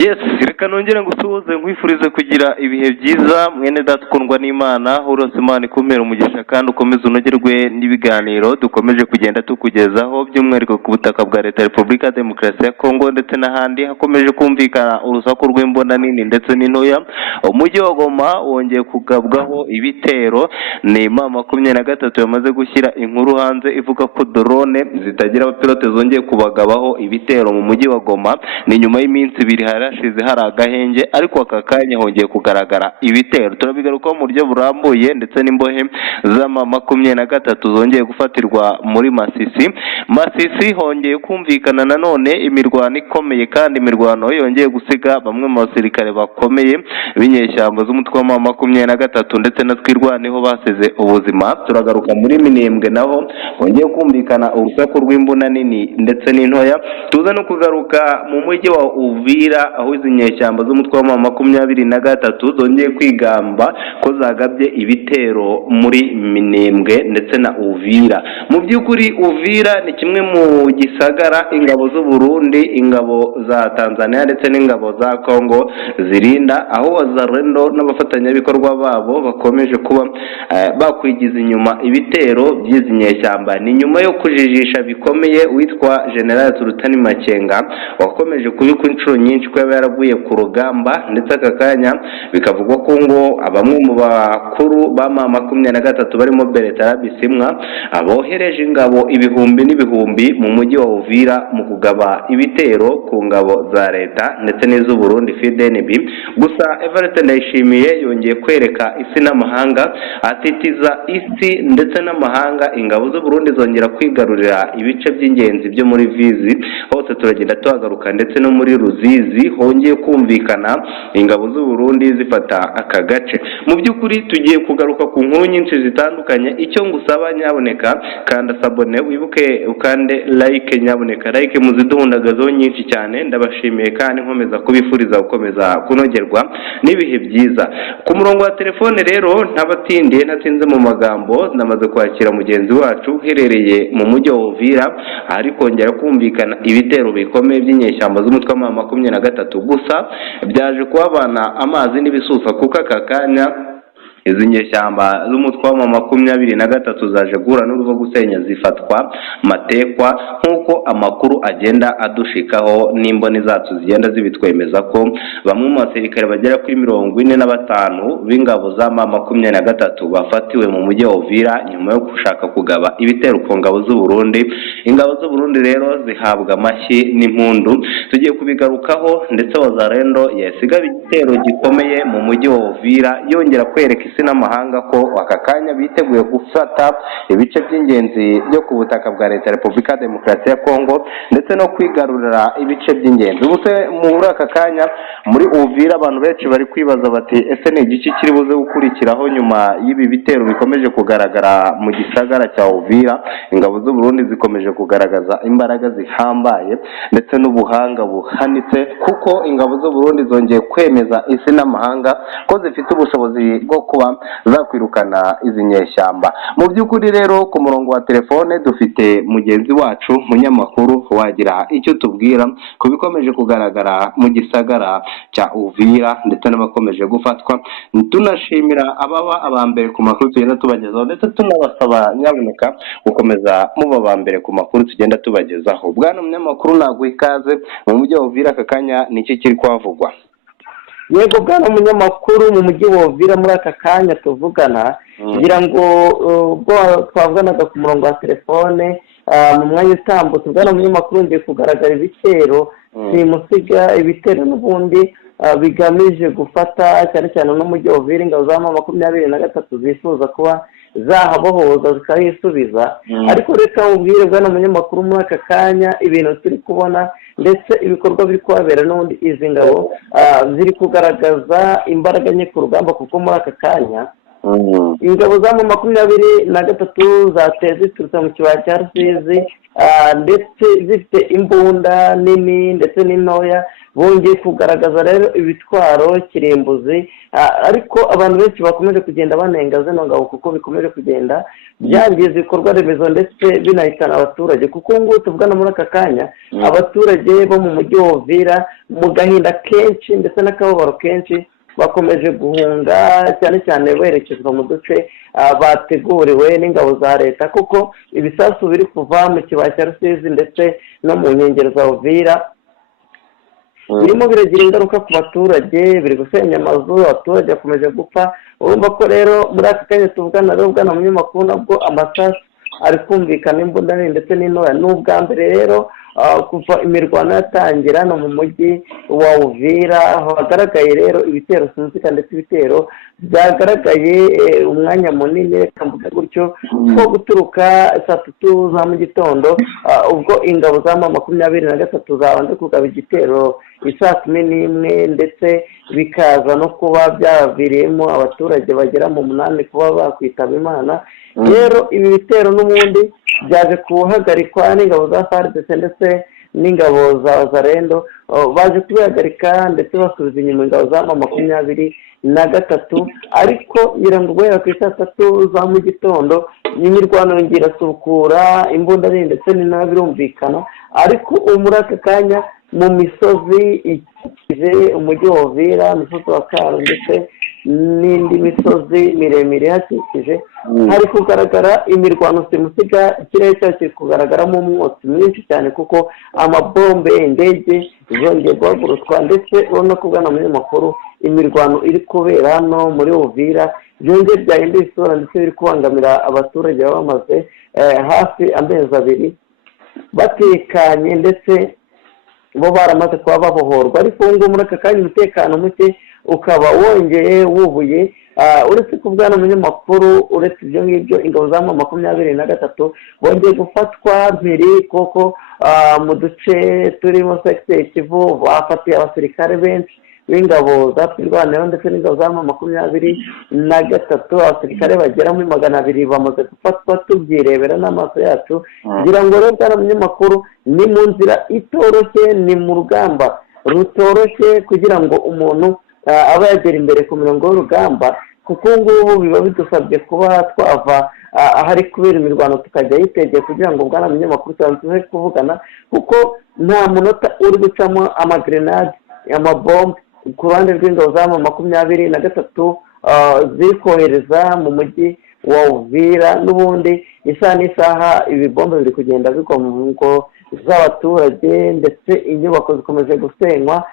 Yes, reka nongere ngusuhuze nkwifurize kugira ibihe byiza mwene data ukundwa n'Imana urose Imana ikumera umugisha kandi ukomeze unogerwe n'ibiganiro dukomeje kugenda tukugezaho by'umwihariko ku butaka bwa Leta ya Repubulika ya Demokarasi ya Kongo ndetse n'ahandi hakomeje kumvikana urusaku rw'imbunda nini ndetse n'intoya. Umujyi wa Goma wongeye kugabwaho ibitero, ni M23 yamaze gushyira inkuru hanze ivuga ko drone zitagira abapilote zongeye kubagabaho ibitero mu mujyi wa Goma. Ni nyuma y'iminsi ibiri harashize hari agahenge, ariko aka kanya hongeye kugaragara ibitero. Turabigarukaho mu buryo burambuye ndetse n'imbohe z'ama23 zongeye gufatirwa muri Masisi hongeye kumvikana nanone imirwano ikomeye, kandi imirwano yongeye gusiga bamwe mu basirikare bakomeye b'inyeshyamba z'umutwe wa M23 ndetse na twirwaneho basize ubuzima. Turagaruka muri Minembwe naho hongeye kumvikana urusaku rw'imbunda nini ndetse n'intoya. Tuza no kugaruka mu mujyi wa Uvira aho izi nyeshyamba z'umutwe wa M23 zongeye kwigamba ko zagabye ibitero muri Minembwe ndetse na Uvira. Mu by'ukuri Uvira ni kimwe mu gisagara ingabo z'u Burundi, ingabo za Tanzania ndetse n'ingabo za Kongo zirinda, aho Wazalendo n'abafatanyabikorwa babo bakomeje kuba bakwigiza inyuma ibitero by'izi nyeshyamba. Ni nyuma yo kujijisha bikomeye witwa General Sultani Makenga wakomeje kubikwa inshuro nyinshi ko yaba yaravuye ku rugamba, ndetse aka kanya bikavugwa ko ngo abamwe mu bakuru ba M23 barimo Bertrand Bisimwa abohereje ingabo ibihumbi n'ibihumbi mu mujyi wa Uvira mu kugaba ibitero ku ngabo za leta ndetse n'iz'u Burundi FDNB. Gusa Evariste Ndayishimiye yongeye kwereka isi n'amahanga, atitiza isi ndetse n'amahanga ingabo z'u Burundi zongera kwigarurira ibice by'ingenzi byo muri Vizi. Hose turagenda tuhagaruka ndetse no muri Ruzizi hongeye kumvikana ingabo z'u Burundi zifata aka gace. Mu by'ukuri tugiye kugaruka ku nkuru nyinshi zitandukanye. Icyo ngusaba nyaboneka kanda sabone, wibuke ukande like, nyaboneka like muziduhundagazo nyinshi cyane. Ndabashimiye kandi nkomeza kubifuriza gukomeza kunogerwa n'ibihe byiza. Ku murongo wa telefone rero ntabatindiye ntatinze mu magambo, namaze kwakira mugenzi wacu uherereye mu mujyi wa Uvira ari kongera kumvikana ibitero bikomeye by'inyeshyamba z'umutwe wa M23. Gusa byaje kuhabana amazi n'ibisusa kuko aka kanya izi nyeshyamba z'umutwe wa M23 zaje guhura n'uruva gusenya zifatwa matekwa, nk'uko amakuru agenda adushikaho n'imboni zacu zigenda zibitwemeza ko bamwe mu basirikare bagera kuri 45 b'ingabo za M23 bafatiwe mu mujyi wa Uvira nyuma yo gushaka kugaba ibitero ku ngabo z'u Burundi. Ingabo z'u Burundi rero zihabwa amashyi n'impundu. Tugiye kubigarukaho ndetse Wazalendo yasigaye igitero gikomeye mu mujyi wa Uvira, yongera kwereka isi n'amahanga ko aka kanya biteguye gufata ibice by'ingenzi byo ku butaka bwa Leta ya Repubulika ya Demokarasi ya Kongo ndetse no kwigarurira ibice by'ingenzi. Ubuse muri aka kanya muri Uvira abantu benshi bari kwibaza bati ese ni igiki kiri buze gukurikiraho nyuma y'ibi bitero bikomeje kugaragara mu gisagara cya Uvira. Ingabo z'u Burundi zikomeje kugaragaza imbaraga zihambaye ndetse n'ubuhanga buhanitse, kuko ingabo z'u Burundi zongeye kwemeza isi n'amahanga ko zifite ubushobozi bwo kuba zakwirukana izi nyeshyamba. Mu by'ukuri rero ku murongo wa telefone dufite mugenzi wacu munyamakuru, wagira icyo tubwira ku bikomeje kugaragara mu gisagara cya Uvira ndetse n'abakomeje gufatwa. Tunashimira ababa abambere ku makuru tugenda tubagezaho ndetse tunabasaba nyaboneka gukomeza muba abambere ku makuru tugenda tubagezaho. Bwana munyamakuru, naguha ikaze mu mujyi wa Uvira. Aka kanya niki kiri kwavugwa? Yego bwana munyamakuru, mu mujyi wa Uvira muri aka kanya tuvugana kugira ngo ubwo twavuganaga ku murongo wa telefone mu mwanya utambutse, bwana munyamakuru, ngiye kugaragara ibitero simusiga ibitero n'ubundi bigamije gufata cyane cyane n'umujyi wa Uvira. Ingabo za M23 zifuza kuba zahabohoza zikahisubiza, ariko reka mubwire bwana munyamakuru, muri aka kanya ibintu turi kubona ndetse ibikorwa biri kuhabera n'ubundi izi ngabo ziri kugaragaza imbaraga nke ku rugamba, kuko muri aka kanya ingabo za M23 zateze ziturutse mu kibaya cya Rusizi ndetse zifite imbunda nini ndetse n'intoya bongeye kugaragaza rero ibitwaro kirimbuzi, ariko abantu benshi bakomeje kugenda banenga zino ngabo kuko bikomeje kugenda byangiza ibikorwa remezo ndetse binahitana abaturage, kuko ngubu tuvugana muri aka kanya abaturage bo mu mujyi wa Uvira mu gahinda kenshi ndetse n'akababaro kenshi bakomeje guhunga cyane cyane berekezwa mu duce bateguriwe n'ingabo za leta, kuko ibisasu biri kuva mu kibaya cya Rusizi ndetse no mu nkengero za Uvira birimo biragira ingaruka ku baturage, biri gusenya amazu, abaturage bakomeje gupfa. Urumva ko rero muri aka kanya tuvugana rero bwana munyamakuru nabwo amasasu ari kumvikana imbunda ndetse n'intoya. Ni ubwa mbere rero kuva imirwano yatangira no mu mujyi wa Uvira hagaragaye rero ibitero sinzika ndetse ibitero byagaragaye umwanya munini, reka mvuga gutyo, ko guturuka saa 3 za mu gitondo ubwo ingabo za M23 zabanje kugaba igitero isaa 11 ndetse bikaza no kuba byaviriyemo abaturage bagera mu 8 kuba bakwitaba Imana. Rero ibi bitero n'ubundi byaje kuhagarikwa n'ingabo za FARDC ndetse n'ingabo za Zarendo, baje kubihagarika ndetse basubiza inyuma ingabo za M23, ariko ngira ngo guhera ku saa 3 za mu gitondo imirwano yongera irasukura, imbunda ndetse n'intoya birumvikana, ariko muri aka kanya mu misozi ikikije umujyi wa Uvira, imisozi wa Karo ndetse n'indi misozi miremire hakikije, hari kugaragara imirwano simusiga, ikirere cyacu kiri kugaragaramo umwotsi mwinshi cyane kuko amabombe, indege zongeye guhagurutwa, ndetse urabona ko bwana munyamakuru imirwano iri kubera hano muri Uvira byongeye byahinduye isura ndetse biri kubangamira abaturage baba bamaze hafi amezi 2 batekanye ndetse bo baramaze kuba babohorwa, ariko ngo muri aka kanya umutekano muke ukaba wongeye wubuye. Uretse ko bwana munyamakuru, uretse ibyo ngibyo ingabo za M23 bongeye gufatwa mpiri koko mu duce turimo secteur Kivu, bafatiye abasirikare benshi b'ingabo za twirwanira ndetse n'ingabo za M23, abasirikare bagera muri 200 bamaze gufatwa tubyirebera n'amaso yacu. ngira ngo rero bwana munyamakuru ni mu nzira itoroshye, ni mu rugamba rutoroshye kugira ngo umuntu aba yagera imbere ku mirongo y'urugamba, kuko ngubu biba bidusabye kuba twava ahari kubera imirwano tukajya yitegeye kugira ngo bwana munyamakuru tuze kuvugana, kuko nta munota uri gucamo amagrenade, amabombe ku ruhande rw'ingabo za M23 ziri kohereza mu mujyi wa Uvira. N'ubundi isaha n'isaha ibibombe biri kugenda bigwa mu ngo z'abaturage ndetse inyubako zikomeje gusenywa,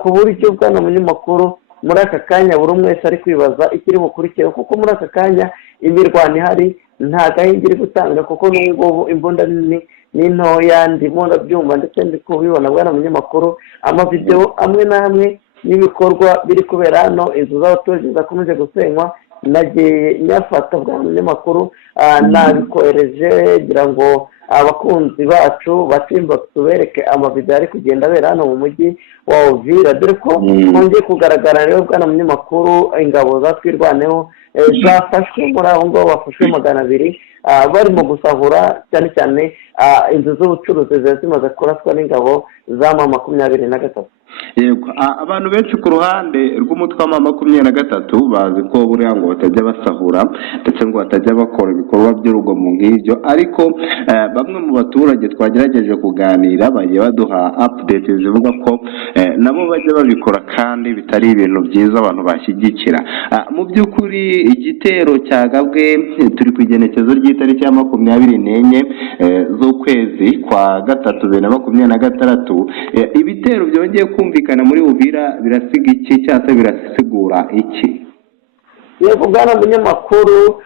ku buryo bwana munyamakuru muri aka kanya buri umwe wese ari kwibaza ikiri bukurikira, kuko muri aka kanya imirwano ihari nta gahinda iri gutanga, kuko n'ubwo imbunda nini n'intoya ndimo ndabyumva ndetse ndi kubibona bwana munyamakuru, amavideo amwe n'amwe n'ibikorwa biri kubera hano, inzu z'abaturage zakomeje gusenywa nagiye nyafata bwana munyamakuru, nabikohereje ngira ngo abakunzi bacu batimba tubereke amavideo ari kugenda abera hano mu mujyi wa Uvira, dore ko hongeye kugaragara rero bwana munyamakuru ingabo zatwirwaneho zafashwe muri aho ngo bafashwe 200 barimo gusahura cyane cyane inzu z'ubucuruzi zimaze kuraswa n'ingabo za M23. Yego, abantu benshi ku ruhande rw'umutwe wa M23 bazi ko buriya ngo batajya basahura ndetse ngo batajya bakora ibikorwa by'urugomo nk'ibyo, ariko bamwe mu baturage twagerageje kuganira bagiye baduha update zivuga ko nabo bajya babikora kandi bitari ibintu byiza abantu bashyigikira. Mu by'ukuri igitero cyagabwe turi ku igenekezo ry'itariki ya 24 z'ukwezi kwa 3 2026, ibitero byongeye kumvikana muri Uvira birasiga iki cyase birasigura iki? Yego bwana munyamakuru,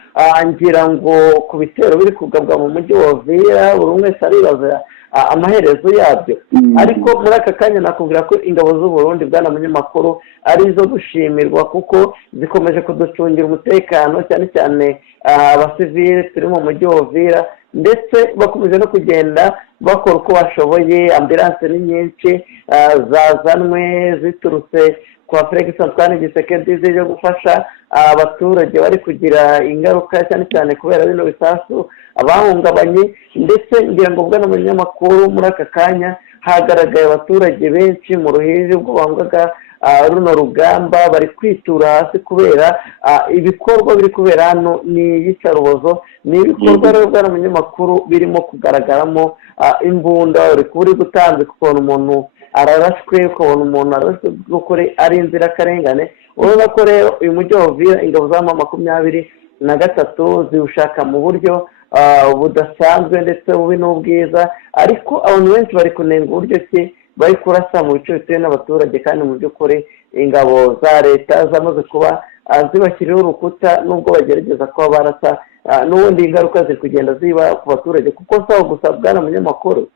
ngira ngo ku bitero biri kugabwa mu mujyi wa Uvira buri umwe aribaza amaherezo yabyo, ariko muri aka kanya nakubwira ko ingabo z'u Burundi bwana munyamakuru ari zo gushimirwa, kuko zikomeje kuducungira umutekano cyane cyane abasivile turi mu mujyi wa Uvira, ndetse bakomeje no kugenda bakora uko bashoboye. Ambulance ni nyinshi zazanwe ziturutse kwa Felix Antoine Tshisekedi zije gufasha abaturage bari kugira ingaruka cyane cyane kubera bino bisasu abahungabanye, ndetse ngira ngo bwana munyamakuru muri aka kanya hagaragaye abaturage benshi mu ruhiri ubwo bambwaga runo rugamba bari kwitura hasi kubera ibikorwa biri kubera hano ni iyicarubozo, ni ibikorwa rero bwana munyamakuru birimo kugaragaramo imbunda, uri gutambika ukabona umuntu ararashwe, ukabona umuntu ararashwe by'ukuri ari inzirakarengane. urabona ko rero uyu mujyi wa Uvira ingabo za M23 ziwushaka mu buryo budasanzwe ndetse bubi n'ubwiza, ariko abantu benshi bari kunenga uburyo ki bari kurasa mu bice bitewe n'abaturage, kandi mu by'ukuri ingabo za leta zamaze kuba zibashyiriho urukuta nubwo bagerageza kuba barasa, n'ubundi ingaruka ziri kugenda ziba ku baturage, kuko sawa gusa bwana munyamakuru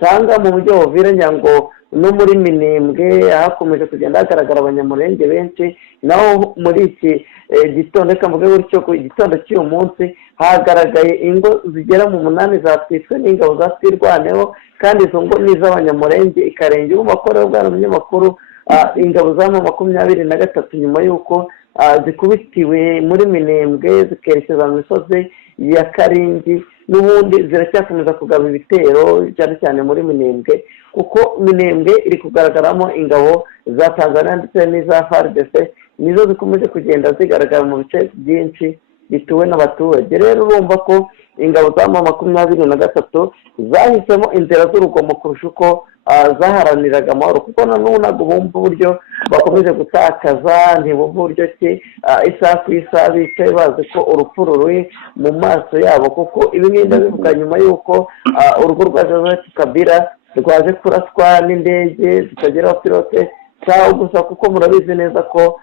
usanga mu mujyi wa Uvira nyango no muri Minembwe hakomeje kugenda hagaragara abanyamurenge benshi, naho muri iki gitondo kamvuge gutyo ku gitondo cy'uyu munsi hagaragaye ingo zigera mu 8 zatwitswe n'ingabo za Twirwaneho, kandi izo ngo ni iz'abanyamurenge ikarenge ubumakuru bwana munyamakuru. Ingabo za M23 nyuma y'uko zikubitiwe muri Minembwe zikerekeza mu misozi ya Karingi, n'ubundi ziracyakomeza kugaba ibitero cyane cyane muri Minembwe, kuko Minembwe iri kugaragaramo ingabo za Tanzania ndetse n'iza FARDC, nizo zikomeje kugenda zigaragara mu bice byinshi bituwe n'abaturage. Rero urumva ko ingabo za M23 zahisemo inzira z'urugomo kurusha uko zaharaniraga amahoro, kuko nanone ntabwo bumva uburyo bakomeje gutakaza, ntibumva uburyo ki isaha ku isaha bicaye bazi ko urupfu ruri mu maso yabo, kuko ibi ngibi bivuga nyuma y'uko urugo rwa Joseph Kabila rwaje kuraswa n'indege zitagira abapilote cyangwa gusa, kuko murabizi neza ko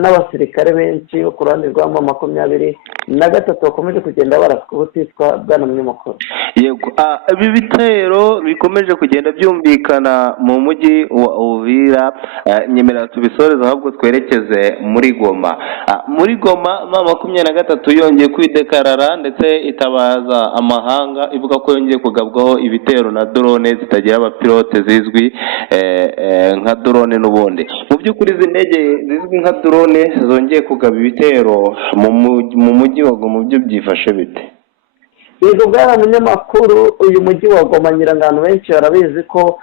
n'abasirikare benshi bo ku ruhande rwa M23 bakomeje kugenda baraswa ubutitwa bwana munyamakuru. Yego, ibi bitero bikomeje kugenda byumvikana mu mujyi wa Uvira, nyemera tubisoreza ahubwo twerekeze muri Goma. Muri Goma M23 yongeye kwidekarara ndetse itabaza amahanga ivuga ko yongeye kugabwaho ibitero na drone zitagira abapilote zizwi nka drone n'ubundi. Mu by'ukuri izi ndege zizwi nka drone zongeye kugaba ibitero mu mujyi wa Goma, byo byifashe bite? Yego bwana munyamakuru, uyu mujyi wa Goma nyirangano benshi barabizi ko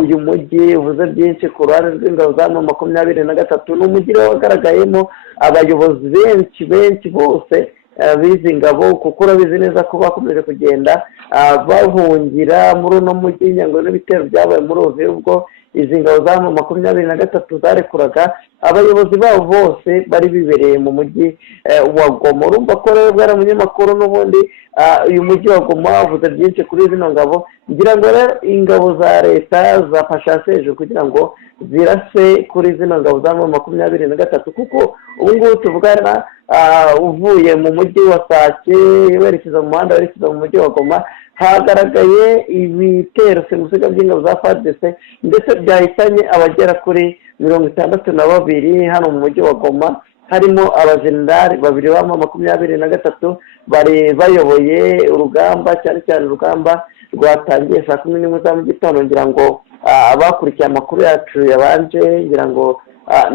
uyu mujyi uvuze byinshi ku ruhare rw'ingabo za M23, n'umujyi wagaragayemo abayobozi benshi bose bizi ngabo, kuko urabizi neza ko bakomeje kugenda bahungira muri uno mujyi nyango n'ibitero byabaye muri Uvira ubwo izi ngabo za M23 zarekuraga abayobozi babo bose bari bibereye mu mujyi wa Goma. Urumva ko rero bwara munyamakuru n'ubundi uyu mujyi wa Goma uvuze byinshi kuri zino ngabo, ngira ngo rero ingabo za leta zafasha seje kugira ngo zirase kuri zino ngabo za M23, kuko ubu ngubu tuvugana uvuye mu mujyi wa Sake werekeza mu muhanda werekeza mu mujyi wa Goma hagaragaye ibitero simusiga by'ingabo za FARDC ndetse byahitanye abagera kuri 62 hano mu mujyi wa Goma, harimo abajenerali 2 ba M23 bari bayoboye urugamba, cyane cyane urugamba rwatangiye saa 11 za mu gitondo. Ngira ngo abakurikiye amakuru yacu yabanje ngira ngo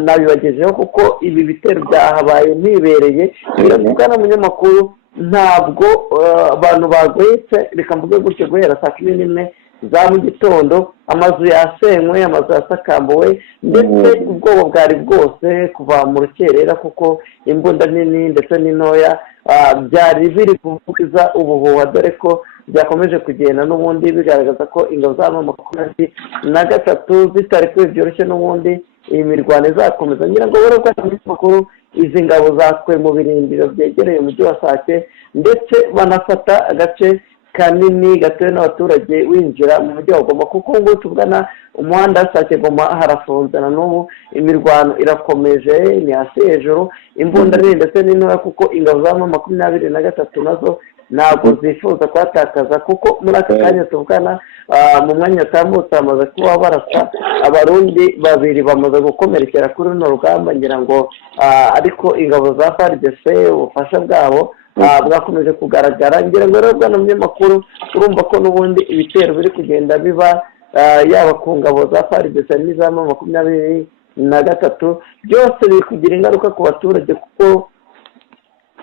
nabibagejeho, kuko ibi bitero byahabaye ntibereye biravugana munyamakuru, ntabwo abantu bagoyetse reka mvuge gutyo guhera saa 11 za mu gitondo amazu yasenywe, amazu yasakambuwe, ndetse ubwoba bwari bwose kuva mu rukerera, kuko imbunda nini ndetse n'intoya byari biri kuvugiza ubuhuha, dore ko byakomeje kugenda n'ubundi bigaragaza ko ingabo za M23 zitari kuri byoroshye, n'ubundi iyi mirwano izakomeza. Ngira ngo rero kwa makuru izi ngabo zakwe mu birindiro byegereye umujyi wa Sake, ndetse banafata agace kanini gatuwe n'abaturage winjira mu mujyi wa Goma, kuko ngo tuvugana umuhanda wa Sake Goma harafunze na n'ubu, imirwano irakomeje ni hasi hejuru, imbunda nini ndetse n'intoya, kuko ingabo za M23 nazo ntabwo zifuza kwatakaza, kuko muri aka kanya tuvugana mu mwanya utambutse bamaze kuba barasa abarundi 2 bamaze gukomerekera kuri runo rugamba. Ngira ngo ariko ingabo za FARDC ubufasha bwabo bwakomeje kugaragara. Ngira ngo rero bwana munyamakuru urumva ko n'ubundi ibitero biri kugenda biba yaba ku ngabo za FARDC n'iza M23 byose biri kugira ingaruka ku baturage, kuko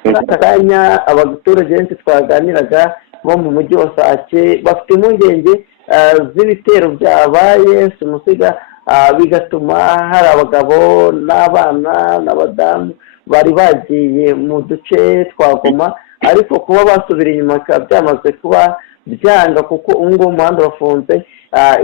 aka kanya abaturage benshi twaganiraga bo mu mujyi wa Sake bafite impungenge z'ibitero byabaye simusiga, bigatuma hari abagabo n'abana n'abadamu bari bagiye mu duce twa Goma, ariko kuba basubira inyuma bikaba byamaze kuba byanga kuko ngubu umuhanda wafunze.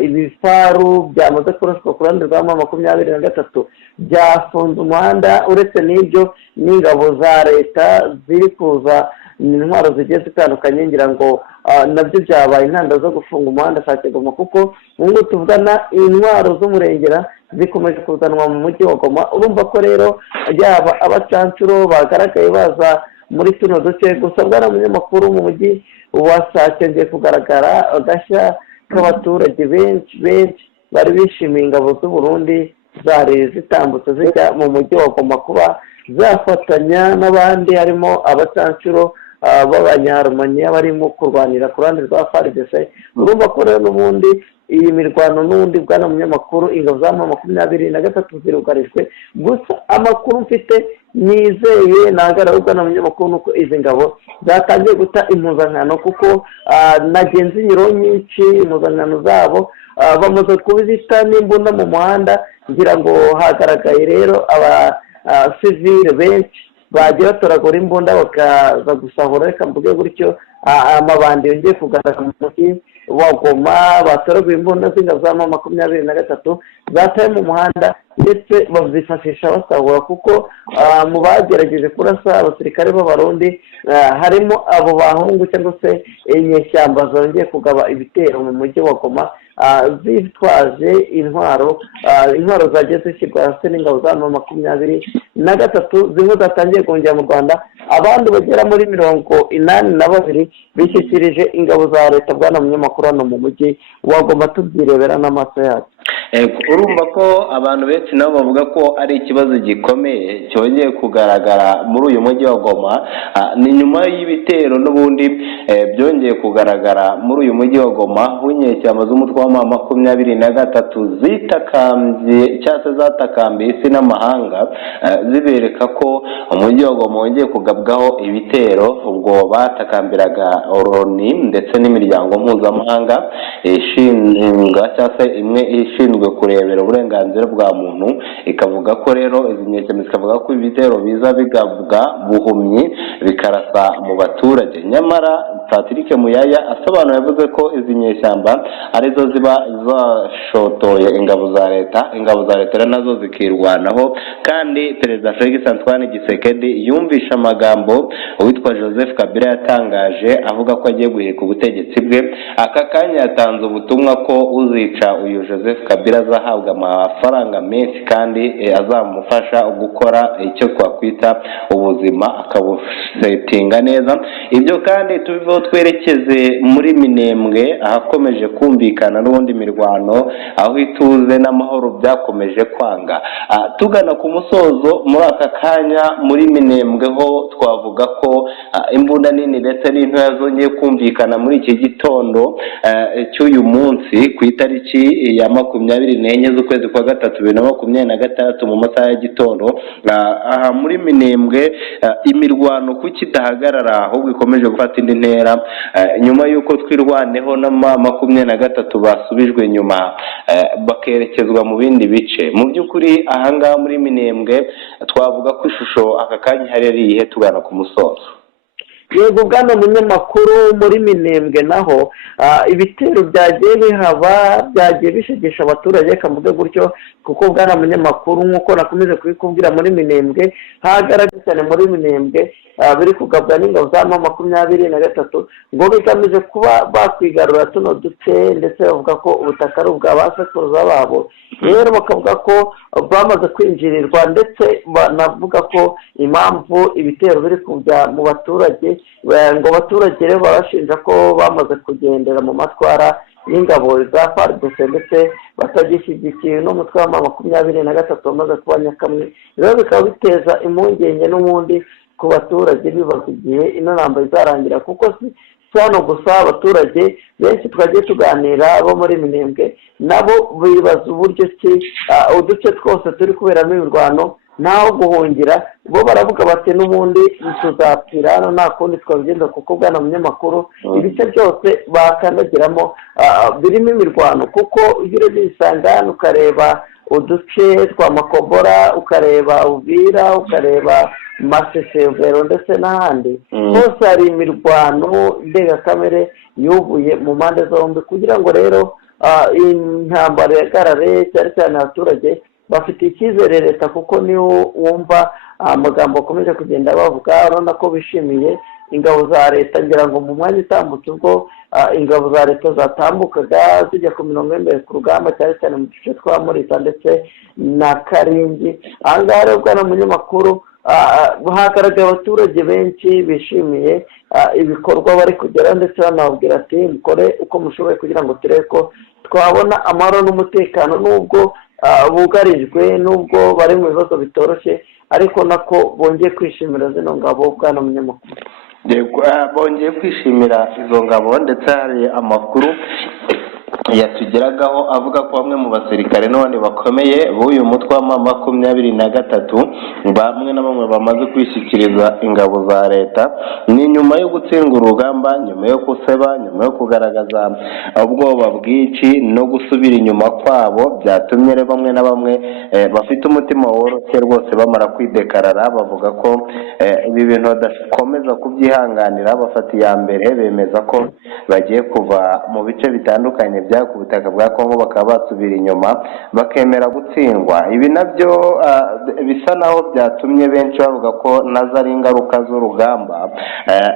Ibifaru byamaze kuraswa ku ruhande rwa M23 byafunze umuhanda. Uretse n'ibyo n'ingabo za leta ziri kuza intwaro zigiye zitandukanye, ngira ngo nabyo byabaye intandaro zo gufunga umuhanda Sake Goma, kuko ngubu tuvugana intwaro z'umurengera zikomeje kuzanwa mu mujyi wa Goma. Urumva ko rero yaba abacancuro bagaragaye baza muri tuno duce. Gusa bwana munyamakuru, mu mujyi wa Sake ngiye kugaragara agashya k'abaturage benshi bari bishimiye ingabo z'u Burundi zari zitambutse zijya mu mujyi wa Goma kuba zafatanya n'abandi, harimo abacancuro b'abanyarumaniya barimo kurwanira ku ruhande rwa FARDC. Urumva ko rero n'ubundi iyi mirwano n'ubundi bwana munyamakuru, ingabo za M23 zirugarijwe. Gusa amakuru mfite nizeye nagaragara bwana munyamakuru nuko izi ngabo zatangiye guta impuzankano, kuko nagenzi nyiro nyinshi impuzankano zabo bamaze kubizita n'imbunda mu muhanda. Ngira ngo hagaragaye rero aba civile benshi bagiye batoragura imbunda bakaza gusahura, reka mvuge gutyo, amabandi yongeye kugaragara mu mujyi wa Goma, batoraguye imbunda z'ingabo za M23 zataye mu muhanda, ndetse bazifashisha basahura, kuko mu bagerageje kurasa abasirikare b'abarundi harimo abo bahungu cyangwa se inyeshyamba zongeye kugaba ibitero mu mujyi wa Goma zitwaje intwaro zagiye zishyirwa hasi n'ingabo za M23, zimwe zatangiye kongera mu Rwanda, abandi bagera muri 82 bishyikirije ingabo za leta. Bwana munyamakuru, hano mu mujyi wa Goma tubyirebera n'amaso yacu. Urumva ko abantu benshi nabo bavuga ko ari ikibazo gikomeye cyongeye kugaragara muri uyu mujyi wa Goma, ni nyuma y'ibitero n'ubundi byongeye kugaragara muri uyu mujyi wa Goma, w'inyeshyamba z'umutwe wa M23 zitakambye cyangwa zatakambiye isi n'amahanga, zibereka ko umujyi wa Goma wongeye kugabwaho ibitero. Ubwo batakambiraga ONU ndetse n'imiryango mpuzamahanga ishinga cyangwa se imwe ishinzwe kurebera uburenganzira bwa muntu, ikavuga ko rero izi nyeshyamba zikavuga ko ibitero biza bigabwa buhumyi bikarasa mu baturage. Nyamara Patrick Muyaya asobanura, yavuze ko izi nyeshyamba arizo ziba zashotoye ingabo za leta nazo zikirwanaho. Kandi Perezida Felix Antoine Tshisekedi yumvisha amagambo uwitwa Joseph Kabila yatangaje avuga ko agiye guheka ubutegetsi bwe. Aka kanya yatanze ubutumwa ko uzica uyu Joseph Kabila azahabwa amafaranga menshi kandi azamufasha gukora icyo twakwita ubuzima, akabusetinga neza. Ibyo kandi tubiveho twerekeze muri Minembwe, ahakomeje kumvikana n'ubundi mirwano, aho ituze n'amahoro byakomeje kwanga. Tugana ku musozo muri aka kanya muri Minembwe ho twavuga ko imbunda nini ndetse n'intoya zongeye kumvikana muri iki gitondo cy'uyu munsi ku itariki ya 24 z'ukwezi kwa gatatu 2026 mu masaha ya gitondo. Aha muri Minembwe imirwano kuki idahagarara ahubwo ikomeje gufata indi ntera, nyuma y'uko twirwaneho na M23 basubijwe nyuma bakerekezwa mu bindi bice. Mu by'ukuri ahangaha muri Minembwe twavuga ko ishusho aka kanya hari irihe tugana ku musozo. Yego bwana munyamakuru, muri Minembwe naho ibitero byagiye bihaba, byagiye bishegesha abaturage, kamuge gutyo, kuko bwana munyamakuru nk'uko nakomeze kubikubwira muri Minembwe hagaragara cyane muri Minembwe biri kugabwa n'ingabo za M23 ngo bigamije kuba bakwigarura tuno duce, ndetse bavuga ko ubutaka ari ubw'abasekuruza babo. Rero bakavuga ko bamaze kwinjirirwa, ndetse banavuga ko impamvu ibitero biri kujya mu baturage, ngo abaturage rero barashinja ko bamaze kugendera mu matwara y'ingabo za FARDC, ndetse batagishyigikiye n'umutwe wa M23 wamaze kuba nyakamwe. Rero bikaba biteza impungenge n'ubundi ku baturage, bibaza igihe ino ntambara izarangira, kuko si hano gusa abaturage benshi twagiye tuganira bo muri Minembwe nabo bibaza uburyo ki uduce twose turi kuberamo imirwano ntaho guhungira, bo baravuga bati n'ubundi tuzapfira hano nta kundi twabigenza, kuko bwana munyamakuru ibice byose bakandagiramo birimo imirwano, kuko iyo urebye isangano ukareba uduce twa Makobora, ukareba Uvira, ukareba Masesevero ndetse n'ahandi hose hari imirwano ndengakamere yubuye mu mpande zombi, kugira ngo rero intambara yagarare cyane cyane abaturage bafite icyizere leta, kuko niyo wumva amagambo akomeje kugenda bavuga, urabona ko bishimiye ingabo za leta. Ngira ngo mu mwanya utambutse ubwo ingabo za leta zatambukaga zijya ku mirongo y'imbere ku rugamba, cyane cyane mu duce twa Murita ndetse na Karingi. Aha ngaha rero bwana munyamakuru hagaragaye abaturage benshi bishimiye ibikorwa bari kugeraho, ndetse banababwira ati mukore uko mushoboye kugira ngo turebe ko twabona amahoro n'umutekano, nubwo bugarijwe, nubwo bari mu bibazo bitoroshye, ariko nako bongeye kwishimira zino ngabo bwana munyamakuru. Bongeye kwishimira izo ngabo, ndetse hari amakuru yatugeragaho avuga ko bamwe mu basirikare n'abandi bakomeye b'uyu mutwe wa M23 bamwe na bamwe bamaze kwishyikiriza ingabo za leta. Ni nyuma yo gutsindwa urugamba, nyuma yo guseba, nyuma yo kugaragaza ubwoba bwinshi no gusubira inyuma kwabo, byatumye bamwe na bamwe bafite umutima woroshye rwose bamara kwidekarara, bavuga ko ibi bintu badakomeza kubyihanganira, bafata iya mbere bemeza ko bagiye kuva mu bice bitandukanye ku butaka bwa Kongo, bakaba basubira inyuma bakemera gutsindwa. Ibi nabyo bisa naho byatumye benshi bavuga ko nazo ari ingaruka z'urugamba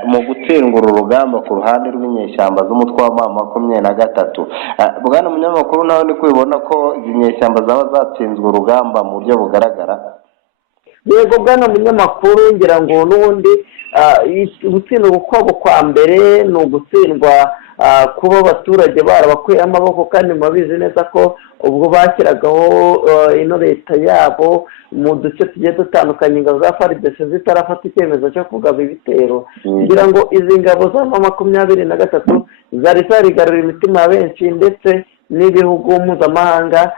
mu gutsindwa uru rugamba ku ruhande rw'inyeshyamba z'umutwe wa M23. Bwana munyamakuru, nawe ndi kubibona ko izi nyeshyamba zaba zatsinzwe urugamba mu buryo bugaragara? Yego bwana munyamakuru, ngira ngo n'ubundi gutsindwa kwabo kwa mbere ni ugutsindwa kuba abaturage barabakuye amaboko, kandi mubizi neza ko ubwo bashyiragaho ino leta yabo mu duce tugiye dutandukanye, ingabo za FARDC zitarafata icyemezo cyo kugaba ibitero, kugira ngo izi ngabo za M23 zari zarigarura imitima ya benshi ndetse n'ibihugu mpuzamahanga.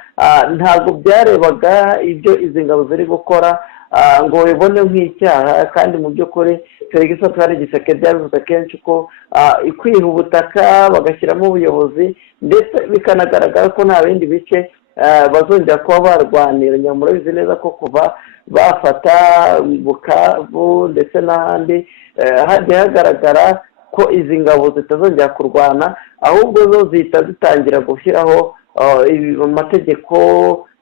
Ntabwo byarebaga ibyo izi ngabo ziri gukora ngo bibone nk'icyaha, kandi mu by'ukuri Felix Antoine Tshisekedi byabivuze kenshi ko ikwiha ubutaka bagashyiramo ubuyobozi, ndetse bikanagaragara ko nta bindi bice bazongera kuba barwanira. Nyamara bizi neza ko kuva bafata Bukavu ndetse n'ahandi hagiye hagaragara ko izi ngabo zitazongera kurwana, ahubwo zo zihita zitangira gushyiraho amategeko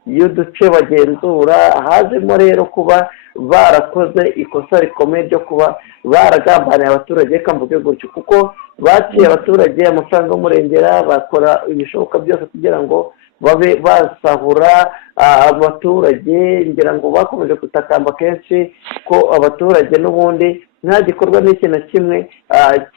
y'uduce bagenzura. Hazemo rero kuba barakoze ikosa rikomeye ryo kuba baragambaniye abaturage, reka mvuge gutyo, kuko baciye abaturage amafaranga y'umurengera, bakora ibishoboka byose kugira ngo babe basahura abaturage. Ngira ngo bakomeje gutakamba kenshi ko abaturage n'ubundi nta gikorwa n'iki na kimwe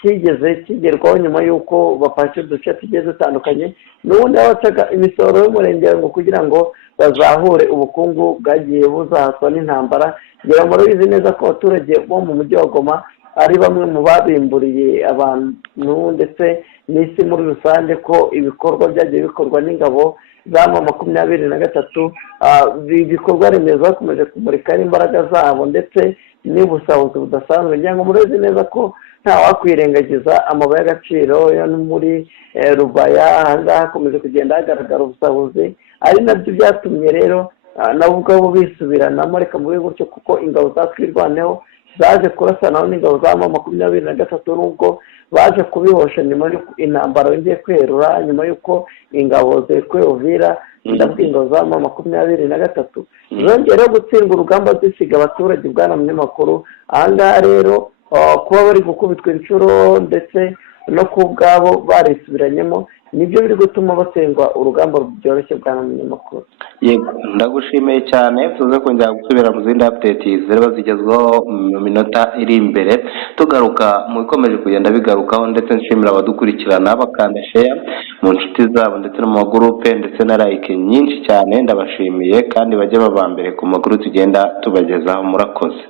kigeze kigerwaho nyuma y'uko bafashe uduce tugiye dutandukanye, n'ubundi bacaga imisoro y'umurengera ngo kugira ngo bazahure ubukungu bwagiye buzahatwa n'intambara. ngira ngo murabizi neza ko abaturage bo mu mujyi wa Goma ari bamwe mu babimburiye abantu ndetse n'isi muri rusange, ko ibikorwa byagiye bikorwa n'ingabo za M23 ibikorwa remezo bakomeje kumurika imbaraga zabo ndetse n'ubusabuzi budasanzwe. ngira ngo murabizi neza ko nta wakwirengagiza amabuye y'agaciro yo muri Rubaya. ahangaha hakomeje kugenda hagaragara ubusabuzi, ari nabyo byatumye rero nabo ubwabo bisubiranamo, reka mvuge gutyo, kuko ingabo za twirwaneho zaje kurasanaho n'ingabo za M23 nubwo baje kubihosha nyuma y'uko intambara yongeye kwerura, nyuma y'uko ingabo zekuye Uvira ndabwo ingabo za M23 zongera gutsindwa urugamba zisiga abaturage. bwana munyamakuru, ahangaha rero kuba bari gukubitwa inshuro ndetse no ku bwabo barisubiranyemo nibyo biri gutuma batsindwa urugamba byoroshye. bwana munyamakuru, yego ndagushimiye cyane, tuze kongera gusubira mu zindi update ziba zigezweho mu minota iri imbere, tugaruka mu bikomeje kugenda bigarukaho, ndetse nshimira abadukurikirana bakanda share mu nshuti zabo ndetse no mu magurupe ndetse na like nyinshi cyane. Ndabashimiye kandi bajye baba mbere ku makuru tugenda tubagezaho. murakoze.